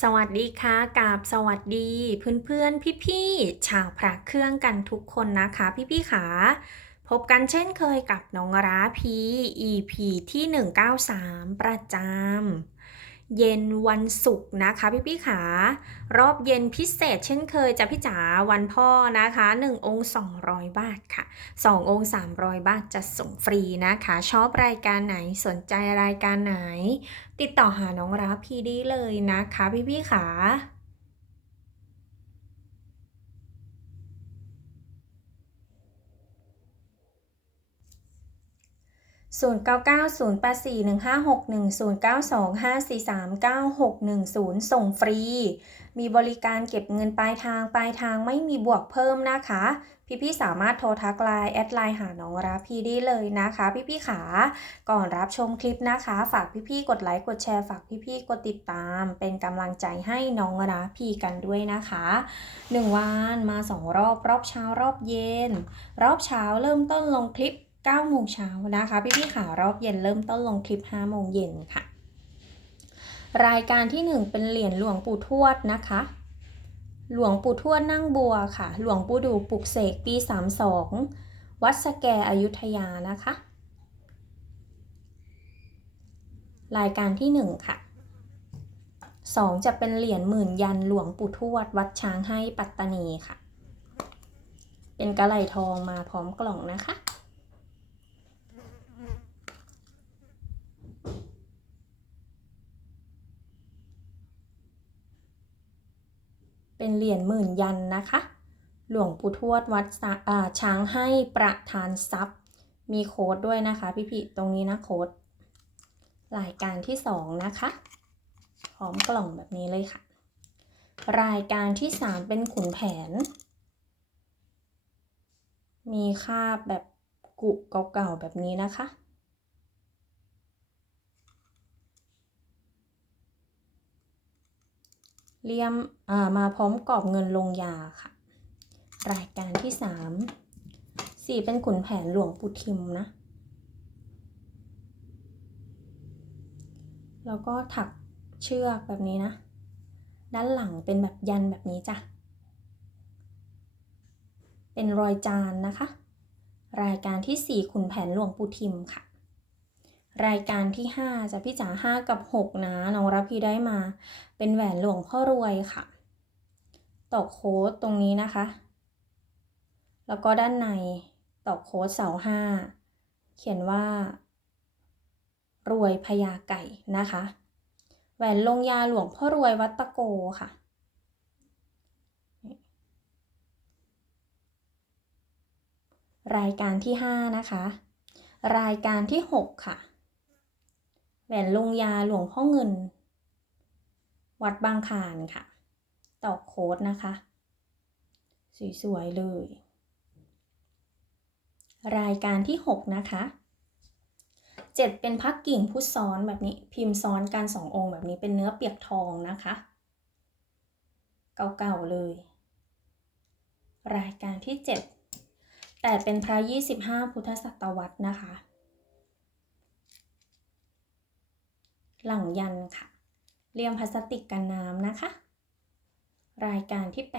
สวัสดีค่ะกับสวัสดีเพื่อนๆ พี่ๆชาวพระเครื่องกันทุกคนนะคะ พี่ๆขาพบกันเช่นเคยกับน้องราพี EP ที่ 193 ประจำ เย็นวันศุกร์นะคะพี่พี่ขารอบเย็นพิเศษ เช่นเคยจะพี่จ๋าวันพ่อนะคะ 1 องค์ 200 บาทค่ะ 2 องค์ 300 บาทจะส่งฟรีนะคะ ชอบรายการไหนสนใจรายการไหน ติดต่อหาน้องรับพีดีเลยนะคะพี่พี่ขา 09908415610925439610 ส่งฟรี มีบริการเก็บเงินปลายทางปลายทางไม่มีบวกเพิ่มนะคะ พี่ๆสามารถโทรทักไลน์แอดไลน์หาน้องรับพี่ได้เลยนะคะ พี่ๆขา ก่อนรับชมคลิปนะคะ ฝากพี่ๆกดไลค์กดแชร์ฝากพี่ๆกดติดตาม เป็นกำลังใจให้น้องรับพี่กันด้วยนะคะ 1 วันมา 2 รอบรอบเช้ารอบเย็น รอบเช้าเริ่มต้นลงคลิป 9โมงเช้านะคะ พี่ๆขารอบเย็นเริ่มต้นลงคลิป5โมงเย็นค่ะ รายการที่ 1 เป็นเหรียญหลวงปู่ทวดนะคะ หลวงปู่ทวดนั่งบัวค่ะ หลวงปู่ดูปลุกเสกปี 32 วัดสแกอยุธยานะคะ รายการที่ 1 ค่ะ 2 จะเป็นเหรียญหมื่นยันหลวงปู่ทวด วัดช้างให้ปัตตานีค่ะ เป็นกระไหลทองมาพร้อมกล่องนะคะ เป็นเหรียญหมื่นยันนะคะ หลวงปู่ทวดวัดช้างให้ประทานทรัพย์ มีโค้ดด้วยนะคะพี่ๆตรงนี้นะโค้ดรายการที่สองนะคะพร้อมกล่องแบบนี้เลยค่ะ รายการที่สามเป็นขุนแผน มีค่าแบบกุเก่าๆแบบนี้นะคะ เลี่ยมมาพร้อมกรอบเงินลงยาค่ะ รายการที่สามสี่เป็นขุนแผนหลวงปู่ทิมนะ แล้วก็ถักเชือกแบบนี้นะ ด้านหลังเป็นแบบยันแบบนี้จ้ะ เป็นรอยจานนะคะ รายการที่4ขุนแผนหลวงปู่ทิมค่ะ รายการที่ 5 จะพี่จ๋า5 กับ 6 นะน้องรับพี่ได้มา เป็นแหวนหลวงพ่อรวยค่ะ ตอกโค้ดตรงนี้นะคะ แล้วก็ด้านในตอกโค้ดเสาห้าเขียนว่า รวยพญาไก่นะคะ แหวนลงยาหลวงพ่อรวยวัดตะโกค่ะรายการที่ 5 นะคะ รายการที่ 6 ค่ะ แหวนลงยาหลวงพ่อเงิน วัดบางคานค่ะ ตอกโค้ดนะคะ สวยๆเลย รายการที่ 6 นะคะ 7 เป็นพักกิ่งพุทซ้อนแบบนี้พิมพ์ซ้อนกันสององค์แบบนี้เป็นเนื้อเปียกทองนะคะ เก่าๆเลย รายการที่ 7 แต่เป็นพระ 25 พุทธศตวรรษนะคะ หลังยันค่ะ เรียมพลาสติกกันน้ำนะคะ รายการที่ 8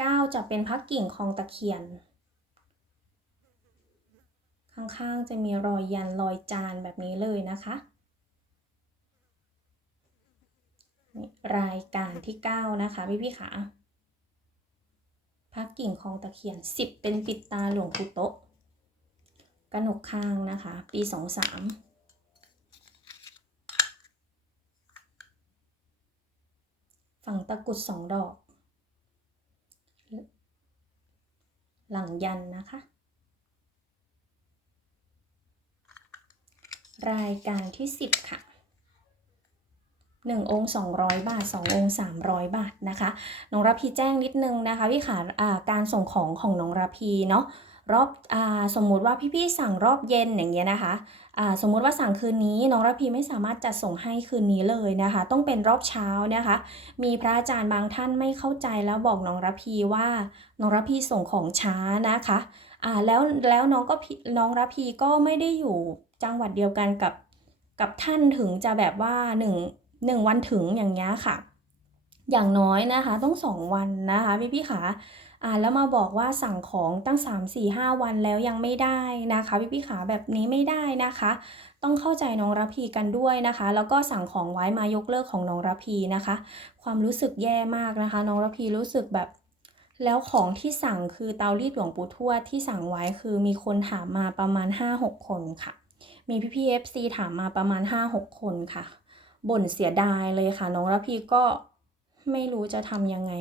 9 จะเป็นพักกิ่งคลองตะเคียน ข้างๆจะมีรอยยันรอยจานแบบนี้เลยนะคะนี่รายการที่ 9 นะคะ พี่พี่ขาพักกิ่งคลองตะเคียน 10 เป็นปิดตาหลวงปู่โตะกระหนกข้างนะคะ ปี 23 ฝั่งตะกรุดสองดอก หลังยันนะคะ รายการที่ 10 ค่ะ1องค์200 บาท 2 องค์ 300 บาทนะคะ น้องรพีแจ้งนิดนึงนะคะพี่ขาการส่งของของน้องรพีเนาะ รอบอ่าสมมุติว่าพี่ๆสั่งรอบเย็นอย่างเงี้ยนะคะอ่าสมมุติว่าสั่งคืนนี้น้องรพีไม่สามารถจัดส่งให้คืนนี้เลยนะคะ ต้องเป็นรอบเช้านะคะ มีพระอาจารย์บางท่านไม่เข้าใจแล้วบอกน้องรพีว่าน้องรพีส่งของช้านะคะอ่าแล้วแล้วน้องก็พี่น้องรพีก็ไม่ได้อยู่จังหวัดเดียวกันกับกับท่านถึงจะแบบว่าหนึ่งหนึ่งวันถึงอย่างเงี้ยค่ะ อย่างน้อยนะคะต้องสองวันนะคะพี่พี่ขา อ่าแล้วมาบอกว่าสั่งของตั้ง 3 4 5 วันแล้วยังไม่ได้นะคะพี่พี่ขาแบบนี้ไม่ได้นะคะ ต้องเข้าใจน้องระพีกันด้วยนะคะ แล้วก็สั่งของไว้มายกเลิกของน้องระพีนะคะ ความรู้สึกแย่มากนะคะ น้องระพีรู้สึกแบบแล้วของที่สั่งคือเตารีดหลวงปู่ทวดที่สั่งไว้คือมีคนถามมาประมาณ 5-6 คนค่ะ มีพี่พี่เอฟซีถามมาประมาณ 5-6 คนค่ะบ่นเสียดายเลยค่ะ น้องระพีก็ไม่รู้จะทำยังไง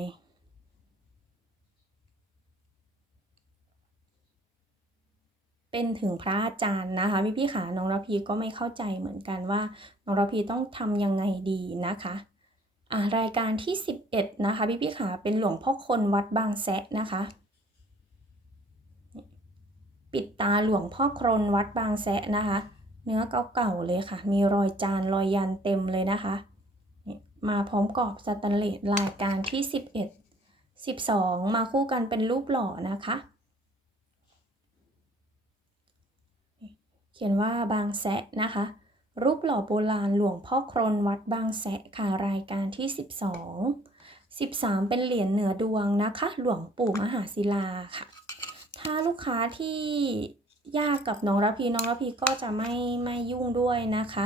เป็นถึงพระอาจารย์นะคะพี่พี่ขาน้องระพีก็ไม่เข้าใจเหมือนกันว่า น้องระพีต้องทำยังไงดีนะคะอ่ารายการที่ 11 นะคะพี่พี่ขาเป็นหลวงพ่อคนวัดบางแสะนะคะ ปิดตาหลวงพ่อครนวัดบางแสะนะคะ เนื้อเก่าๆเลยค่ะ มีรอยจานรอยยันเต็มเลยนะคะมาพร้อมกรอบสแตนเลสรายการที่ 11 12 มาคู่กันเป็นรูปหล่อนะคะ เขียนว่าบางแสะนะคะ รูปหล่อโบราณหลวงพ่อครนวัดบางแสะค่ะรายการที่ 12 13 เป็นเหรียญเหนือดวงนะคะ หลวงปู่มหาศิลาค่ะ ถ้าลูกค้าที่ยากกับน้องระพีน้องระพีก็จะไม่ไม่ยุ่งด้วยนะคะ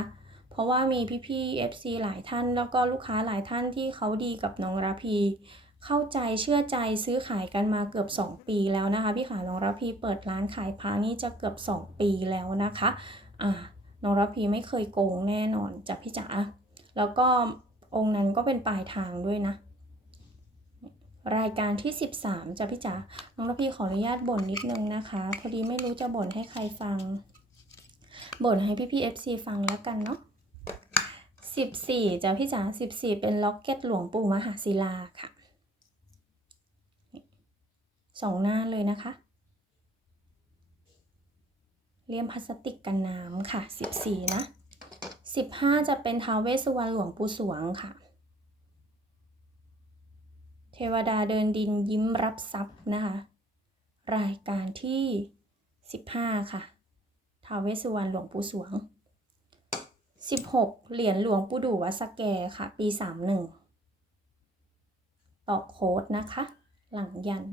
เพราะว่ามีพี่ๆ FC หลายท่านแล้วก็ลูกค้าหลายท่านที่เขาดีกับน้องระพี เข้าใจเชื่อใจซื้อขายกันมาเกือบ 2 ปีแล้วนะคะพี่ขาน้องระพีเปิดร้านขายพระนี่จะเกือบ 2 ปีแล้วนะคะอ่าน้องระพีไม่เคยโกงแน่นอนจ้ะพี่จ๋าแล้วก็องค์นั้นก็เป็นปลายทางด้วยนะ รายการที่ 13จ้ะพี่จ๋าน้องระพีขออนุญาตบ่นนิดนึงนะคะ พอดีไม่รู้จะบ่นให้ใครฟัง บ่นให้พี่พี่ FC ฟังแล้วกันเนาะ14จ้ะพี่จ๋า14 เป็นล็อกเก็ตหลวงปู่มหาศิลาค่ะ สองหน้าเลยนะคะ เลี่ยมพลาสติกกันน้ำค่ะ 14 นะ 15 จะเป็นท้าวเวสสุวรรณหลวงปู่สวงค่ะ เทวดาเดินดินยิ้มรับทรัพย์นะคะ รายการที่ 15 ค่ะท้าวเวสสุวรรณหลวงปู่สวง 16 เหรียญหลวงปู่ดูวัสแกค่ะ ปี 31ต่อโค้ดนะคะ หลังยัน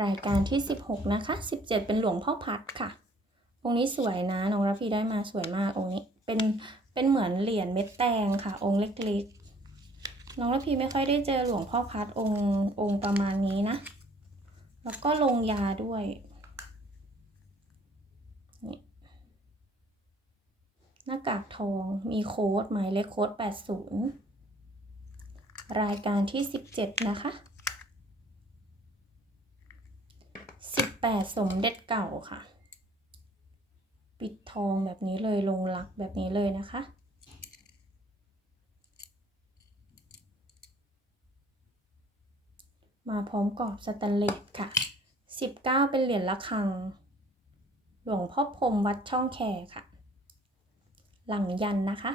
รายการที่ 16 นะคะ 17 เป็นหลวงพ่อพัดค่ะ องค์นี้สวยนะ น้องรัฟฟี่ได้มาสวยมากองค์นี้ เป็น เป็นเหมือนเหรียญเม็ดแตงค่ะ องค์เล็กๆ น้องรัฟฟี่ไม่ค่อยได้เจอหลวงพ่อพัดองค์ องค์ประมาณนี้นะ แล้วก็ลงยาด้วย นี่ หน้ากากทอง มีโค้ดหมายเลขโค้ด80 รายการที่ 17 นะคะ 18สมเด็จเก่าค่ะ ปิดทองแบบนี้เลยลงลักแบบนี้เลยนะคะ มาพร้อมกรอบสแตนเลสค่ะ 19 เป็นเหรียญละคัง หลวงพ่อพรมวัดช่องแคค่ะ หลังยันนะคะ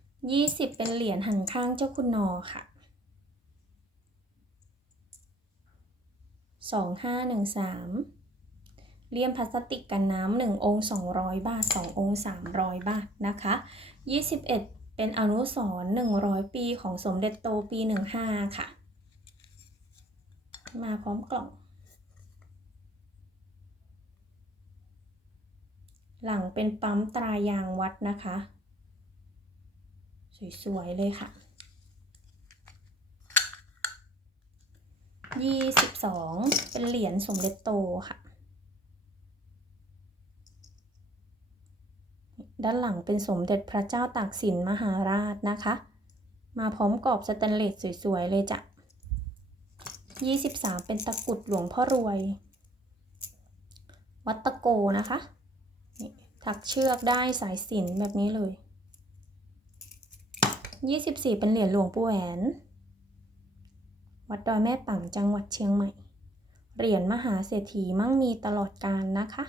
20 เป็นเหรียญหันข้างเจ้าคุณนอค่ะ สองห้าหนึ่งสามเลี่ยมพลาสติกกันน้ำหนึ่งองค์สองร้อยบาทสององค์สามร้อยบาทนะคะยี่สิบเอ็ดเป็นอนุสรณ์หนึ่งร้อยปีของสมเด็จโตปีหนึ่งห้าค่ะ มาพร้อมกล่อง หลังเป็นปั๊มตรายางวัดนะคะ สวย ๆ เลยค่ะ ยี่สิบสองเป็นเหรียญสมเด็จโตค่ะ ด้านหลังเป็นสมเด็จพระเจ้าตากสินมหาราชนะคะ มาพร้อมกรอบสแตนเลสสวยๆเลยจ้ะยี่สิบสามเป็นตะกรุดหลวงพ่อรวย วัดตะโกนะคะนี่ถักเชือกได้สายสินแบบนี้เลยยี่สิบสี่เป็นเหรียญหลวงปู่แหวน วัดดอยแม่ปังจังหวัดเชียงใหม่ เหรียญมหาเศรษฐีมั่งมีตลอดกาลนะคะ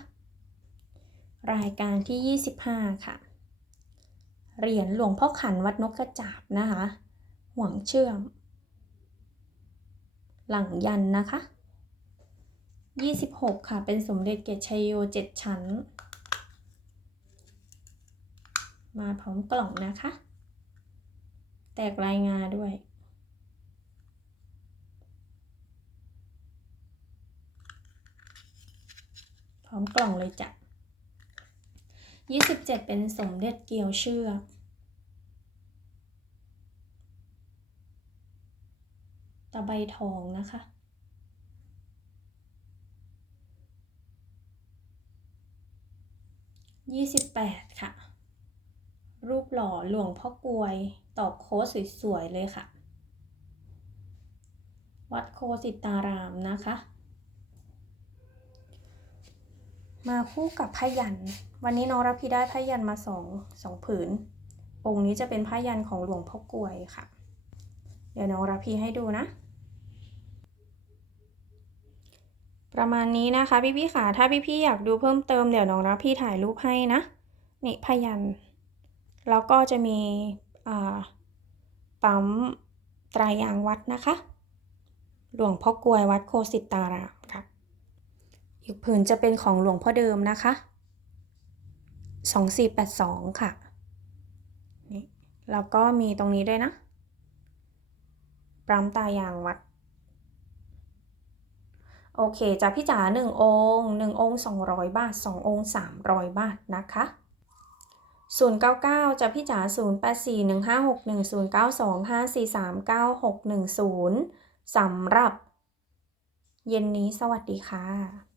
รายการที่ 25 ค่ะ เหรียญหลวงพ่อขันวัดนกกระจาบนะคะ ห่วงเชื่อม หลังยันนะคะ 26 ค่ะ เป็นสมเด็จเกตชัยโยเจ็ดชั้น มาพร้อมกล่องนะคะ แตกรายงานด้วย พร้อมกล่องเลยจ้ะยี่สิบเจ็ดเป็นสมเด็จเกียวเชือกตะไบทองนะคะยี่สิบแปดค่ะ รูปหล่อหลวงพ่อกวยตอกโค้ดสวยๆเลยค่ะ วัดโคสิตารามนะคะ มาคู่กับพยัน วันนี้น้องรับพี่ได้พยันมาสองสองผืน องค์นี้จะเป็นพยันของหลวงพ่อกลวยค่ะ เดี๋ยวน้องรับพี่ให้ดูนะ ประมาณนี้นะคะพี่พี่ๆค่ะถ้าพี่พี่อยากดูเพิ่มเติมเดี๋ยวน้องรับพี่ถ่ายรูปให้นะ นี่พยัน แล้วก็จะมีปั๊มตรายางวัดนะคะ หลวงพ่อกลวยวัดโคสิตารามค่ะ อีกผืนจะเป็นของหลวงพ่อเดิมนะคะ2482ค่ะ นี่แล้วก็มีตรงนี้ด้วยนะปั๊มตายางวัด โอเคจ้ะพี่จ๋าหนึ่งองค์หนึ่งองค์สองร้อยบาทสององค์สามร้อยบาทนะคะศูนย์เก้าเก้าจะพี่จ๋าศูนย์แปดสี่หนึ่งห้าหกหนึ่งศูนย์เก้าสองห้าสี่สามเก้าหกหนึ่งศูนย์สำหรับ เย็นนี้สวัสดีค่ะ